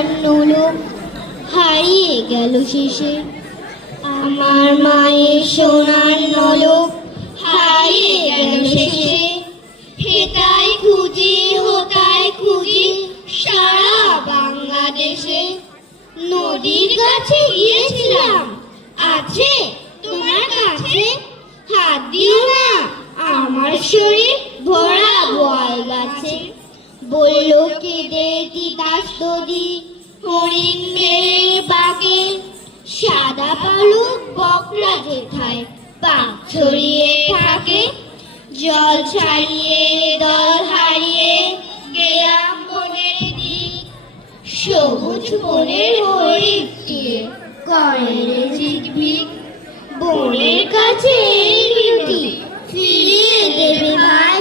সোনার নোলক হারিয়ে গেল শেষে। আমার মায়ের সোনার নোলক হারিয়ে গেল শেষে। হেতায় খুঁজি হোতায় খুঁজি সারা বাংলাদেশে। নদীর কাছে গিয়েছিলাম, আছে তোমার কাছে? হাত দিও না, আমার শরীর ভরা বোয়াল গাছে। বলল কেঁদে তিতাস নদী হরিণ মেয়ের বাঁকে। সাদা পালক বকরা যেথায় পাক ছড়িয়ে থাকে। জল ছাড়িয়ে দল হারিয়ে গেলাম বনের দিক। সবুজ বনের হরিণ তীরে করে ঝিকভিক। বনের কাছে এই বিউটি ফিরিয়ে দেবে ভাই।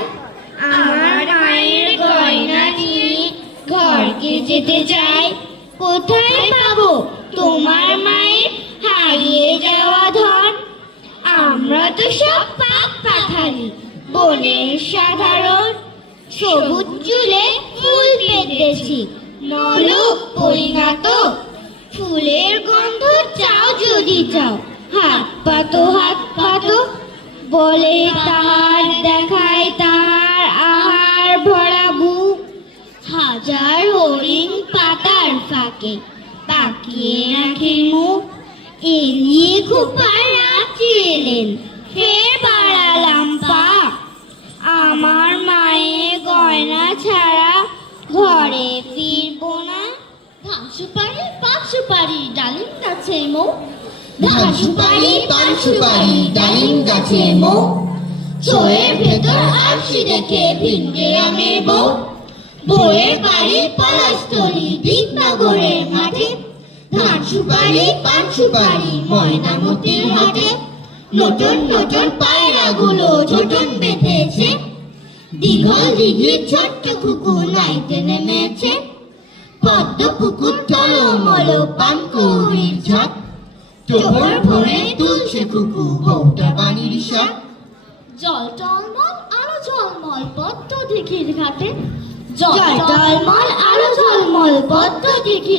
আমার মায়ের গয়না নিয়ে ঘরকে যেতে চাই। কোথায় পাবো তোমার মায়ের হারিয়ে যাওয়া ধন? আমরা তো সব পাক পাখালি বনের সাধারণ। সবুজ চুলে ফুল পেতেছি নলক পরিণত। ফুলের গন্ধ চাও যদি চাও, হাত পাতো হাত পাতো। বলে তাহার দেখায় তাহার আহার ভরা বুক। হাজার হরিণ পাতার ফাঁকে পাকিয়ে রাখে মুখ। এলিয়ে খোপার রাত্রি এলেন, ফের বাড়ালাম পা। আমার মায়ের গয়না ছাড়া ঘরে ফিরবো না। ধান সুপারি পান সুপারি ডালিম গাছে মো। ধান সুপারি পান সুপারি ডালিম গাছে মো। ছয়ের ভেতর আরশি দেখে ভিনগে আমের বউ। বউয়ের বাড়ি পলাশতলী দীপনগরের মাঠে। ধান সুপারি পান সুপারি ময়নামতির হাটে। নতুন নতুন পায়রাগুলো ঝোটন বেঁধেছে। দীঘল দিঘির ছোট্ট কুকু নাইতে নেমেছে। পদ্ম পুকুর টলমল পানকৌড়ির ঝাঁক। টোপর ভরে তুলছে কুকু বউটা পানির শাক। জল টলমল আলো ঝলমল পদ্ম দিঘির ঘাটে। জল টলমল আলো ঝলমল পদ্ম দিঘির